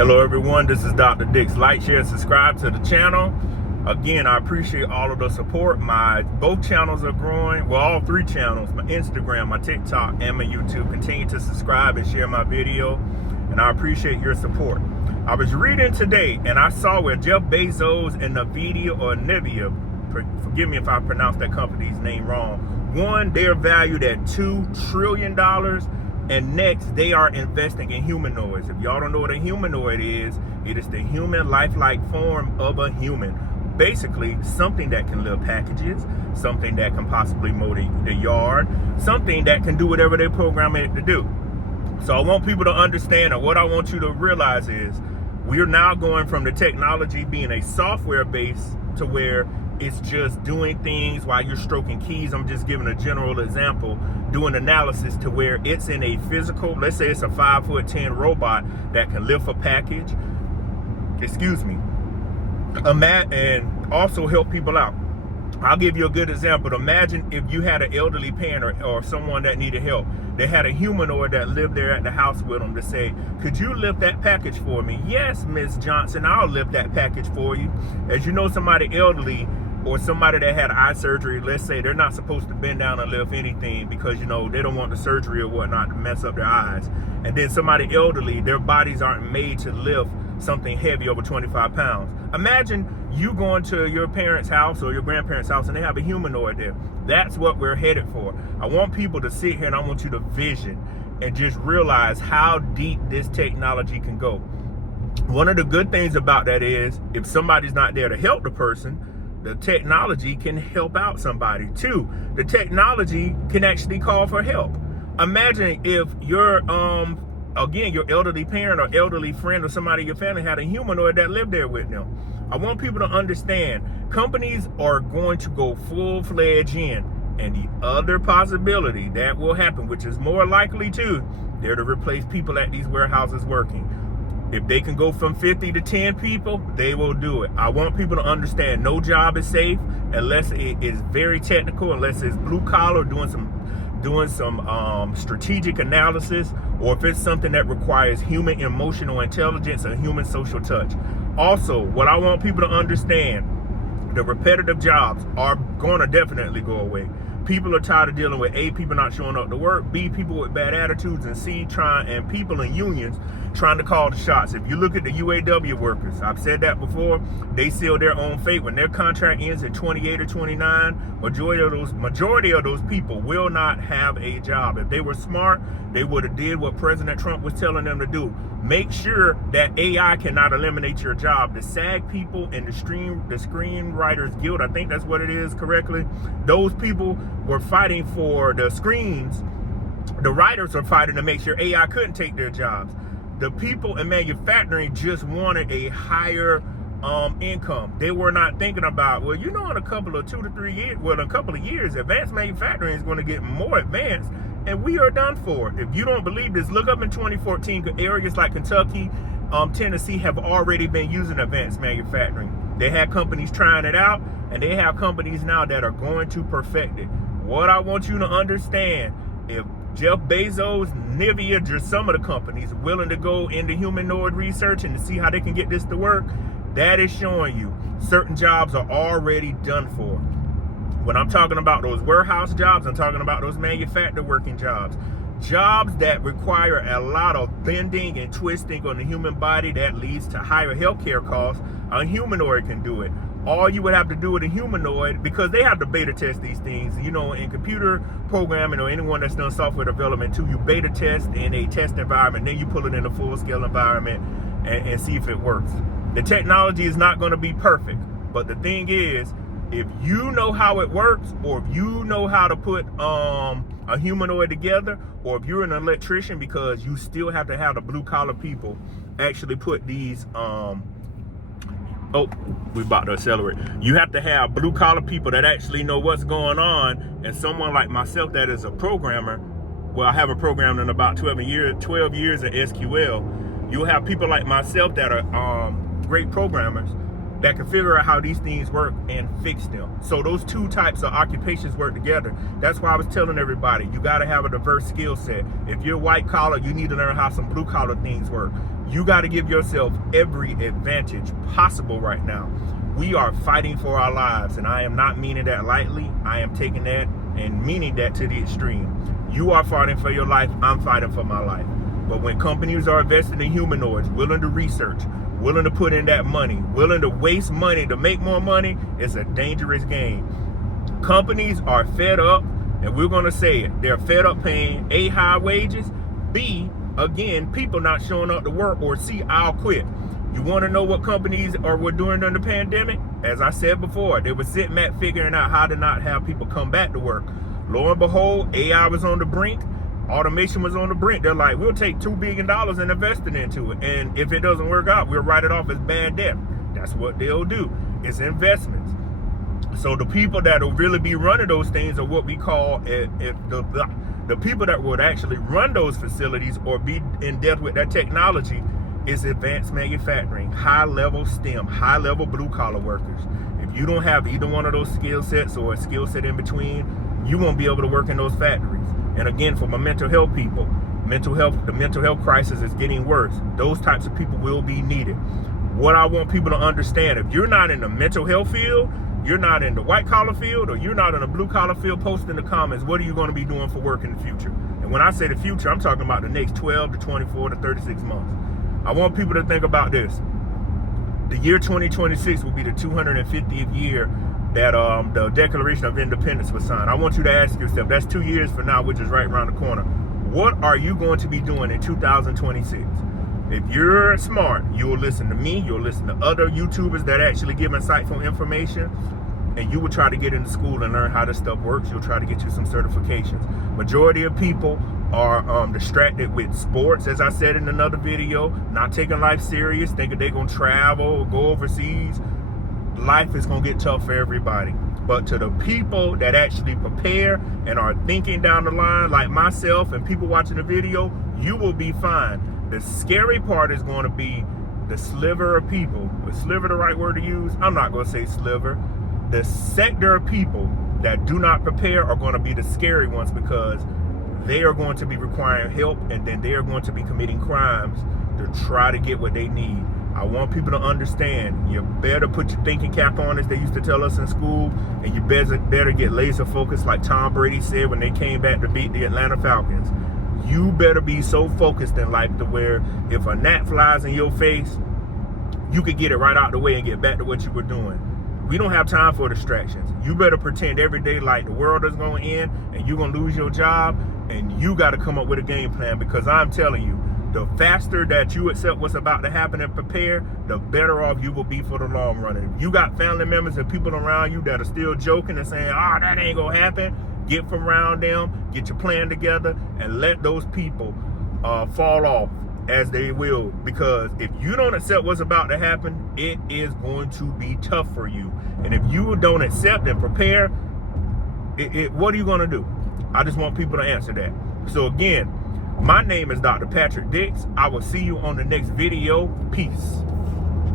Hello everyone, this is Dr. Dicks. Like, share, subscribe to the channel. Again, I appreciate all of the support. Both channels are growing. Well, all three channels, my Instagram, my TikTok, and my YouTube. Continue to subscribe and share my video, and I appreciate your support. I was reading today, and I saw where Jeff Bezos and Nvidia, forgive me if I pronounced that company's name wrong. One, they're valued at $2 trillion. And next, they are investing in humanoids. If y'all don't know what a humanoid is, it is the human lifelike form of a human. Basically, something that can lift packages, something that can possibly mow the yard, something that can do whatever they program it to do. So I want people to understand, and what I want you to realize is, we're now going from the technology being a software base to where it's just doing things while you're stroking keys. I'm just giving a general example, doing analysis to where it's in a physical, let's say it's a 5'10" robot that can lift a package, and also help people out. I'll give you a good example. Imagine if you had an elderly parent or someone that needed help. They had a humanoid that lived there at the house with them to say, could you lift that package for me? Yes, Miss Johnson, I'll lift that package for you. As you know, somebody elderly or somebody that had eye surgery, let's say they're not supposed to bend down and lift anything because, you know, they don't want the surgery or whatnot to mess up their eyes. And then somebody elderly, their bodies aren't made to lift something heavy over 25 pounds. Imagine you going to your parents' house or your grandparents' house and they have a humanoid there. That's what we're headed for. I want people to sit here and I want you to vision and just realize how deep this technology can go. One of the good things about that is if somebody's not there to help the person, the technology can help out somebody. Two, the technology can actually call for help. Imagine if your elderly parent or elderly friend or somebody in your family had a humanoid that lived there with them. I want people to understand companies are going to go full-fledged in, and the other possibility that will happen, which is more likely too, they're to replace people at these warehouses working. If they can go from 50 to 10 people, they will do it. I want people to understand no job is safe unless it is very technical, unless it's blue collar, doing some strategic analysis, or if it's something that requires human emotional intelligence and human social touch. Also, what I want people to understand, the repetitive jobs are going to definitely go away. People are tired of dealing with A, people not showing up to work, B, people with bad attitudes, and C, people in unions trying to call the shots. If you look at the UAW workers, I've said that before, they seal their own fate. When their contract ends at 28 or 29, majority of those people will not have a job. If they were smart, they would have did what President Trump was telling them to do. Make sure that AI cannot eliminate your job. The SAG people and the Screenwriters Guild, I think that's what it is correctly, those people were fighting for the screens. The writers were fighting to make sure AI couldn't take their jobs. The people in manufacturing just wanted a higher income. They were not thinking about, well, you know, in a couple of 2 to 3 years, in a couple of years, advanced manufacturing is going to get more advanced, and we are done for. If you don't believe this, look up in 2014, areas like Kentucky, Tennessee have already been using advanced manufacturing. They had companies trying it out, and they have companies now that are going to perfect it. What I want you to understand, if Jeff Bezos, Nvidia, just some of the companies willing to go into humanoid research and to see how they can get this to work, that is showing you certain jobs are already done for. When I'm talking about those warehouse jobs, I'm talking about those manufacturer working jobs. Jobs that require a lot of bending and twisting on the human body that leads to higher healthcare costs, a humanoid can do it. All you would have to do with a humanoid, because they have to beta test these things, you know, in computer programming or anyone that's done software development too, you beta test in a test environment, then you pull it in a full-scale environment and see if it works. The technology is not going to be perfect, but the thing is, if you know how it works, or if you know how to put a humanoid together, or if you're an electrician, because you still have to have the blue-collar people actually put these we're about to accelerate. You have to have blue-collar people that actually know what's going on, and someone like myself that is a programmer. Well, I haven't programmed in about 12 years at SQL. You'll have people like myself that are great programmers that can figure out how these things work and fix them. So those two types of occupations work together. That's why I was telling everybody, you got to have a diverse skill set. If you're white collar, you need to learn how some blue collar things work. You got to give yourself every advantage possible right now. We are fighting for our lives, and I am not meaning that lightly. I am taking that and meaning that to the extreme. You are fighting for your life. I'm fighting for my life. But when companies are investing in humanoids, willing to research, willing to put in that money, willing to waste money to make more money, it's a dangerous game. Companies are fed up, and we're going to say it. They're fed up paying A, high wages, B, again, people not showing up to work, or C, I'll quit. You want to know what companies were doing during the pandemic? As I said before, they were sitting back figuring out how to not have people come back to work. Lo and behold, AI was on the brink. Automation was on the brink. They're like, we'll take $2 billion and invest it into it. And if it doesn't work out, we'll write it off as bad debt. That's what they'll do. It's investments. So the people that will really be running those things are what we call the people that would actually run those facilities or be in depth with that technology is advanced manufacturing, high-level STEM, high-level blue-collar workers. If you don't have either one of those skill sets or a skill set in between, you won't be able to work in those factories. And again, for my mental health people, the mental health crisis is getting worse. Those types of people will be needed. What I want people to understand, if you're not in the mental health field, you're not in the white-collar field, or you're not in the blue-collar field, post in the comments, what are you going to be doing for work in the future? And when I say the future, I'm talking about the next 12 to 24 to 36 months. I want people to think about this. The year 2026 will be the 250th year that the Declaration of Independence was signed. I want you to ask yourself, that's 2 years from now, which is right around the corner. What are you going to be doing in 2026? If you're smart, you'll listen to me, you'll listen to other YouTubers that actually give insightful information, and you will try to get into school and learn how this stuff works. You'll try to get you some certifications. Majority of people are distracted with sports, as I said in another video, not taking life serious, thinking they're going to travel or go overseas. Life is going to get tough for everybody. But to the people that actually prepare and are thinking down the line, like myself and people watching the video, you will be fine. The scary part is going to be the sliver of people. Is sliver the right word to use? I'm not going to say sliver. The sector of people that do not prepare are going to be the scary ones, because they are going to be requiring help, and then they are going to be committing crimes to try to get what they need. I want people to understand, you better put your thinking cap on, as they used to tell us in school, and you better get laser focused, like Tom Brady said when they came back to beat the Atlanta Falcons. You better be so focused in life to where if a gnat flies in your face, you could get it right out the way and get back to what you were doing. We don't have time for distractions. You better pretend every day like the world is going to end and you're going to lose your job, and you got to come up with a game plan, because I'm telling you, the faster that you accept what's about to happen and prepare, the better off you will be for the long run. And if you got family members and people around you that are still joking and saying, that ain't going to happen, get from around them, get your plan together, and let those people fall off, as they will. Because if you don't accept what's about to happen, it is going to be tough for you. And if you don't accept and prepare, what are you going to do? I just want people to answer that. So again, my name is Dr. Patrick Dix. I will see you on the next video. Peace.